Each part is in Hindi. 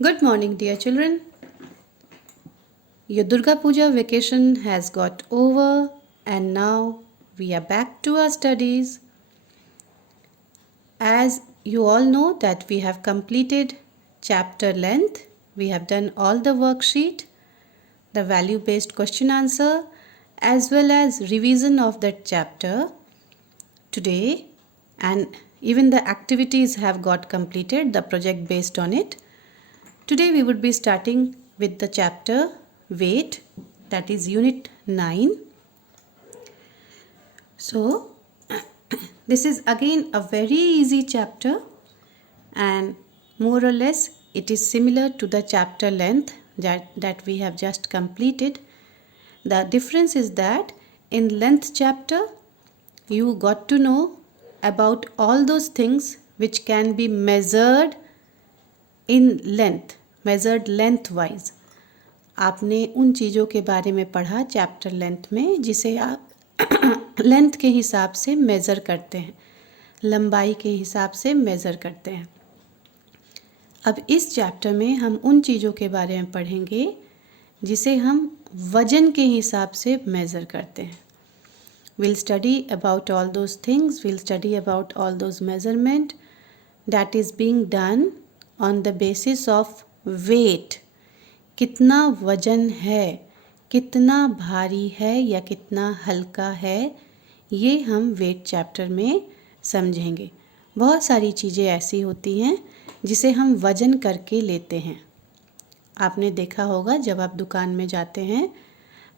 Good morning, dear children. Your Durga Puja vacation has got over, and now we are back to our studies. As you all know that we have completed chapter length, we have done all the worksheet, the value based question answer, as well as revision of that chapter today, and even the activities have got completed, the project based on it. Today we would be starting with the chapter weight, that is unit 9. So this is again a very easy chapter, and more or less it is similar to the chapter length that we have just completed. The difference is that in length chapter you got to know about all those things which can be measured in length, measured lengthwise. आपने उन चीज़ों के बारे में पढ़ा चैप्टर लेंथ में जिसे आप लेंथ के हिसाब से मेज़र करते हैं, लंबाई के हिसाब से मेज़र करते हैं. अब इस चैप्टर में हम उन चीज़ों के बारे में पढ़ेंगे जिसे हम वज़न के हिसाब से मेज़र करते हैं. We'll study about all those things, we'll study about all those measurement that is being done on the basis of weight. कितना वजन है, कितना भारी है या कितना हल्का है, ये हम वेट चैप्टर में समझेंगे. बहुत सारी चीज़ें ऐसी होती हैं जिसे हम वजन करके लेते हैं. आपने देखा होगा जब आप दुकान में जाते हैं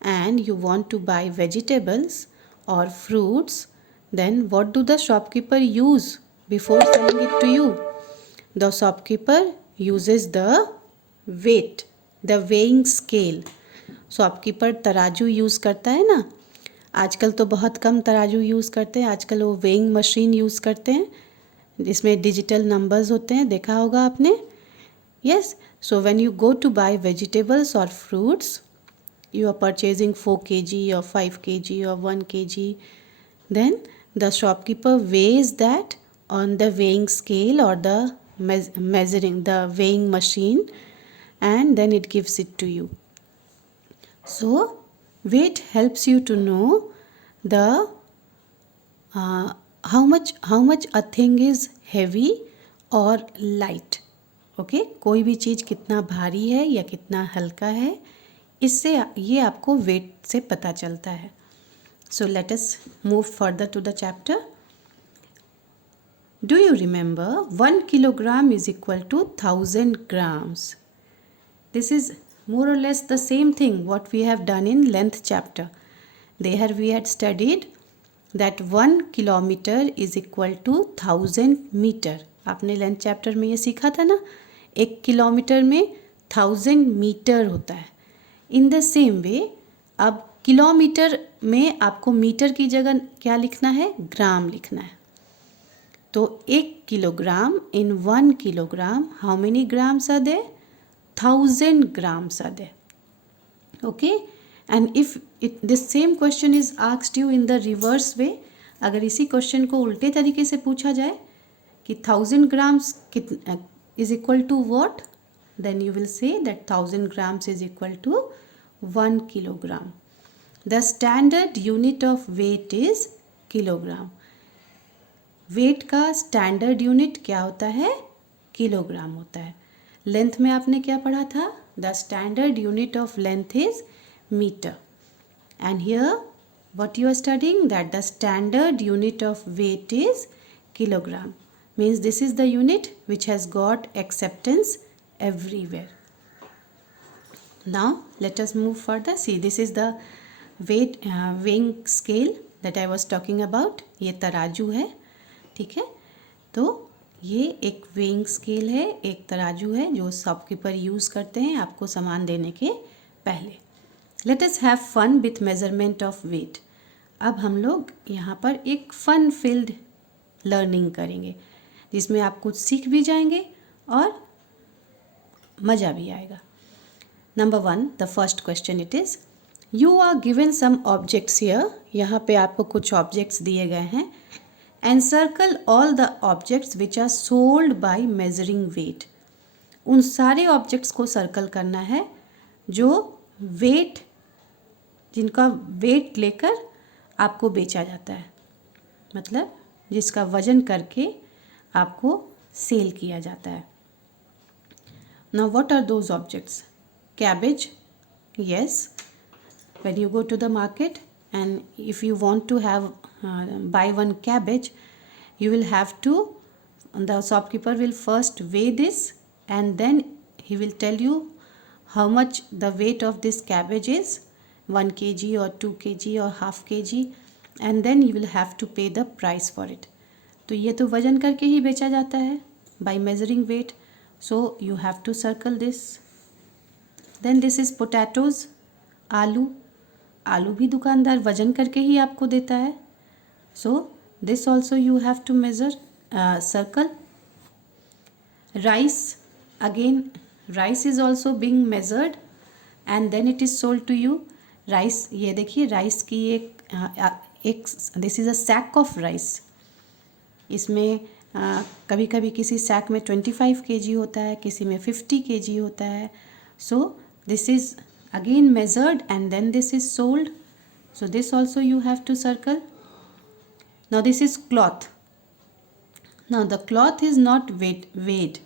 and you want to buy vegetables और fruits, then what do the shopkeeper use before selling it to you? The shopkeeper uses the weight, the weighing scale. Shopkeeper तराजू यूज़ करता है ना. आजकल तो बहुत कम तराजू यूज़ करते हैं, आजकल वो वेइंग मशीन यूज़ करते हैं जिसमें डिजिटल नंबर्स होते हैं. देखा होगा आपने. Yes, so when you go to buy vegetables और fruits, you are purchasing 4 kg or 5 kg or 1 kg, then the shopkeeper weighs that on the weighing scale or the measuring, the weighing machine, and then it gives it to you. So weight helps you to know the how much a thing is heavy or light. Okay, कोई भी चीज़ कितना भारी है या कितना हल्का है, इससे ये आपको वेट से पता चलता है. So let us move further to the chapter. Do you remember 1 kilogram is equal to 1000 grams? This is more or less the same thing what we have done in length chapter. There we had studied that 1 kilometer is equal to 1000 meter. आपने लेंथ चैप्टर में ये सीखा था ना, 1 किलोमीटर में 1000 मीटर होता है. इन द सेम वे अब किलोमीटर में आपको मीटर की जगह क्या लिखना है? ग्राम लिखना है. तो 1 kilogram in 1 kilogram, how many grams are there? 1000 grams are there. Okay, and if this same question is asked you in the reverse way, अगर इसी क्वेश्चन को उल्टे तरीके से पूछा जाए कि 1000 grams is equal to what, then you will say that 1000 grams is equal to 1 kilogram. The standard unit of weight is kilogram. Weight का स्टैंडर्ड यूनिट क्या होता है? किलोग्राम होता है. लेंथ में आपने क्या पढ़ा था? The standard unit of length is metre. And here what you are studying, that the standard unit of weight is kilogram. Means this is the unit which has got acceptance everywhere. Now let us move further. See, this is the weighing scale that I was talking about. ये तराजू है, ठीक है. तो ये एक वेइंग स्केल है, एक तराजू है जो शॉपकीपर यूज़ करते हैं आपको सामान देने के पहले. Let us have fun with measurement of weight. अब हम लोग यहाँ पर एक फन फील्ड लर्निंग करेंगे जिसमें आप कुछ सीख भी जाएंगे और मज़ा भी आएगा. Number 1, the first question it is, you are given some objects here. यहाँ पे आपको कुछ ऑब्जेक्ट्स दिए गए हैं. And circle all the objects which are sold by measuring weight. उन सारे ऑब्जेक्ट्स को सर्कल करना है जो वेट, जिनका वेट लेकर आपको बेचा जाता है, मतलब जिसका वजन करके आपको सेल किया जाता है. Now what are those objects? Cabbage, yes, when you go to the market and if you want to have buy one cabbage, you will have to, the shopkeeper will first weigh this and then he will tell you how much the weight of this cabbage is, 1 kg or 2 kg or half kg, and then you will have to pay the price for it. तो ये तो वजन करके ही बेचा जाता है, by measuring weight, so you have to circle this. Then this is potatoes, आलू. आलू भी दुकानदार वजन करके ही आपको देता है, so this also you have to measure, circle. Rice, again rice is also being measured and then it is sold to you. Rice, ये देखिए राइस की एक this is a sack of rice. इसमें कभी कभी किसी सैक में 25 kg होता है, किसी में 50 kg होता है. So this is again measured and then this is sold. So this also you have to circle. Now this is cloth. Now the cloth is not weighed.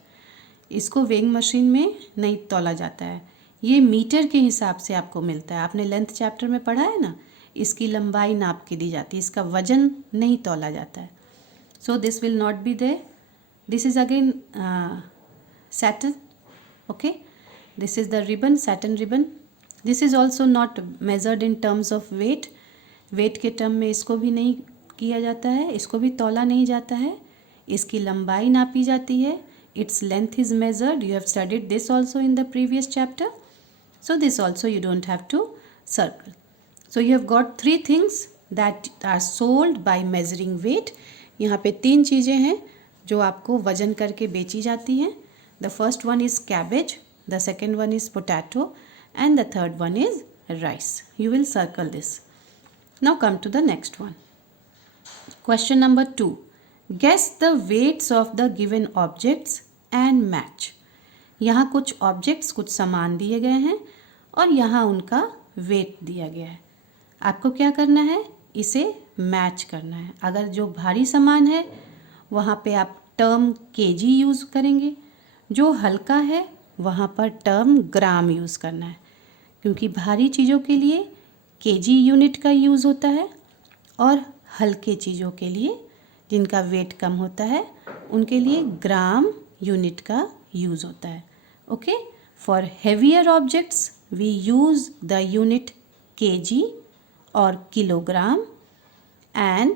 इसको वेइंग मशीन में नहीं तौला जाता है, ये मीटर के हिसाब से आपको मिलता है. आपने लेंथ चैप्टर में पढ़ा है ना, इसकी लंबाई नाप के दी जाती है, इसका वजन नहीं तौला जाता है. So this will not be there. This is again satin. Okay, this is the ribbon, satin ribbon. This is also not measured in terms of weight. Weight के टर्म में इसको भी नहीं किया जाता है, इसको भी तौला नहीं जाता है, इसकी लंबाई नापी जाती है. Its length is measured. You have studied this also in the previous chapter. So this also you don't have to circle. So you have got 3 things that are sold by measuring weight. यहाँ पे 3 चीज़ें हैं जो आपको वजन करके बेची जाती हैं. The first one is cabbage, the second one is potato, and the third one is rice. You will circle this. Now come to the next one. Question number 2. Guess the weights of the given objects and match. यहाँ कुछ ऑब्जेक्ट्स, कुछ सामान दिए गए हैं और यहाँ उनका वेट दिया गया है. आपको क्या करना है, इसे मैच करना है. अगर जो भारी सामान है वहाँ पे आप टर्म केजी यूज़ करेंगे, जो हल्का है वहाँ पर टर्म ग्राम यूज़ करना है, क्योंकि भारी चीज़ों के लिए केजी यूनिट का यूज़ होता है और हल्के चीज़ों के लिए जिनका वेट कम होता है उनके लिए ग्राम यूनिट का यूज़ होता है. Okay, for heavier objects we use the unit KG और kilogram, and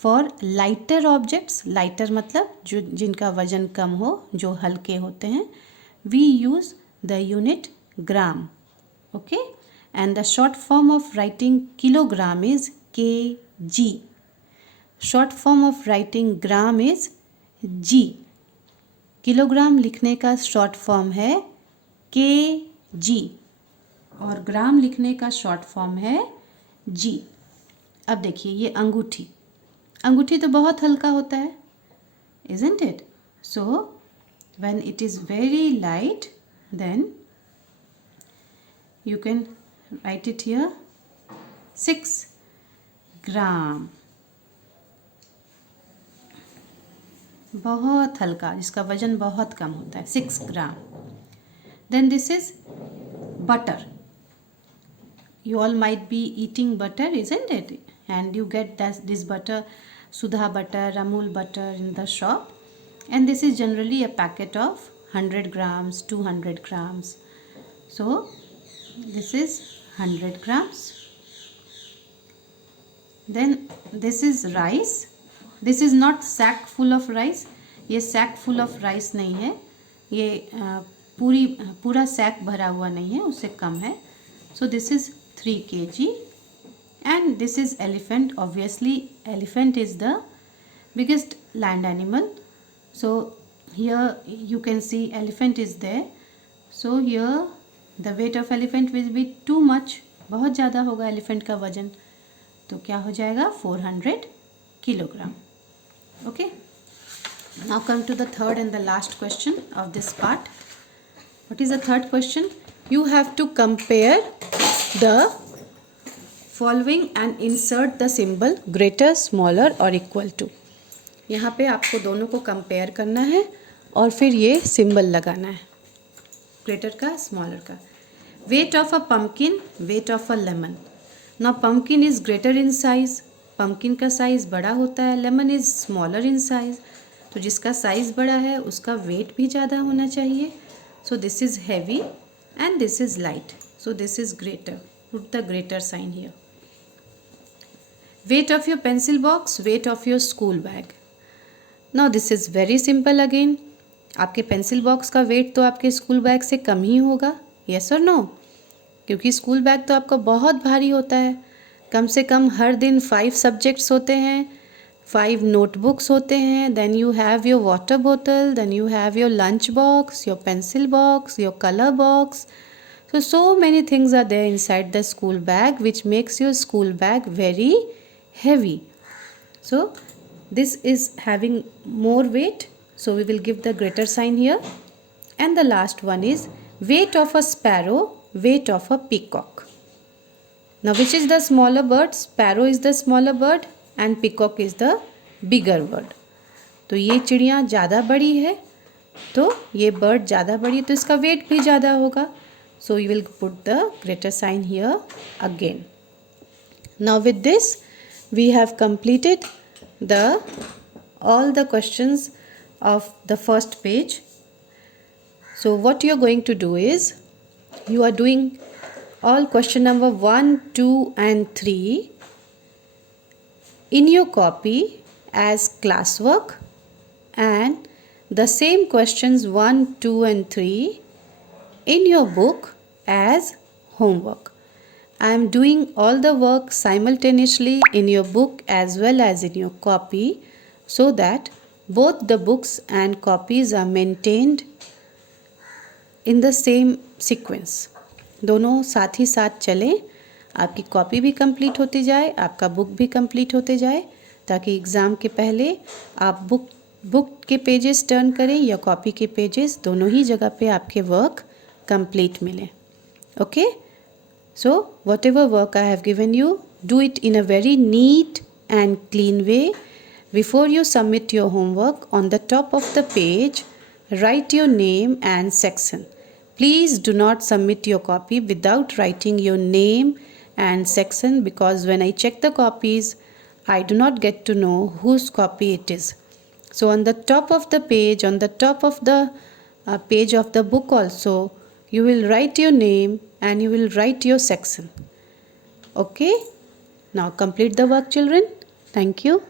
for lighter objects, lighter मतलब जो जिनका वजन कम हो, जो हल्के होते हैं, we use the unit gram. Okay, and the short form of writing kilogram is kg. Short form of writing gram is g. Kilogram लिखने का शॉर्ट फॉर्म है kg और ग्राम लिखने का शॉर्ट फॉर्म है g. अब देखिए ये अंगूठी, अंगूठी तो बहुत हल्का होता है, isn't it? So when it is very light, then you can write it here 6 gram. बहुत हल्का, जिसका वजन बहुत कम होता है, 6 ग्राम. Then this is butter. You all might be eating butter, isn't it? And you get this butter, Sudha butter, Amul butter in the shop. And this is generally a packet of 100 grams, 200 grams. So this is 100 grams. Then this is rice. This is not sack full of rice. ये sack full of rice नहीं है, ये पूरा sack भरा हुआ नहीं है, उससे कम है. So this is 3 kg. And this is elephant. Obviously elephant is the biggest land animal, so here you can see elephant is there. So here the weight of elephant will be too much, बहुत ज़्यादा होगा elephant का वजन, तो क्या हो जाएगा 400 kilogram. Okay, now come to the third and the last question of this part. What is the third question? You have to compare the following and insert the symbol greater, smaller or equal to. यहाँ पे आपको दोनों को कंपेयर करना है और फिर ये सिंबल लगाना है, ग्रेटर का, स्मॉलर का. Weight of a pumpkin, weight of a lemon. Now pumpkin is greater in size, pumpkin का साइज़ बड़ा होता है. Lemon is smaller in size, तो जिसका साइज़ बड़ा है उसका वेट भी ज़्यादा होना चाहिए. So this is heavy and this is light, so this is greater. Put the greater sign here. Weight of your pencil box, weight of your school bag. Now this is very simple again. आपके पेंसिल बॉक्स का वेट तो आपके स्कूल बैग से कम ही होगा, यस और नो? क्योंकि स्कूल बैग तो आपका बहुत भारी होता है. कम से कम हर दिन 5 सब्जेक्ट्स होते हैं, 5 नोटबुक्स होते हैं. Then you have your water बोतल, then you have your lunch box, your pencil box, your colour box. So many things are there inside the school bag which makes your school bag very heavy. So this is having more weight, so we will give the greater sign here. And the last one is weight of a sparrow, weight of a peacock. Now which is the smaller bird? Sparrow is the smaller bird and peacock is the bigger bird. तो ये चिड़िया ज़्यादा बड़ी है, तो ये बर्ड ज़्यादा बड़ी है, तो इसका वेट भी ज़्यादा होगा. So you will put the greater sign here again. Now with this we have completed all the questions of the first page. So what you are going to do is you are doing all question number 1, 2 and 3 in your copy as classwork, and the same questions 1, 2 and 3 in your book as homework. I am doing all the work simultaneously in your book as well as in your copy, so that both the books and copies are maintained in the same sequence. दोनों साथ ही साथ चलें, आपकी कॉपी भी कंप्लीट होती जाए, आपका बुक भी कंप्लीट होते जाए, ताकि एग्ज़ाम के पहले आप बुक के पेजेस टर्न करें या कॉपी के पेजेस, दोनों ही जगह पे आपके वर्क कंप्लीट मिले. Okay, so whatever work I have given you, do it in a very neat and clean way. Before you submit your homework, on the top of the page write your name and section. Please do not submit your copy without writing your name and section, because when I check the copies I do not get to know whose copy it is. So on the top of the page, on the top of the page of the book also, you will write your name and you will write your section. Okay, now complete the work, children. Thank you.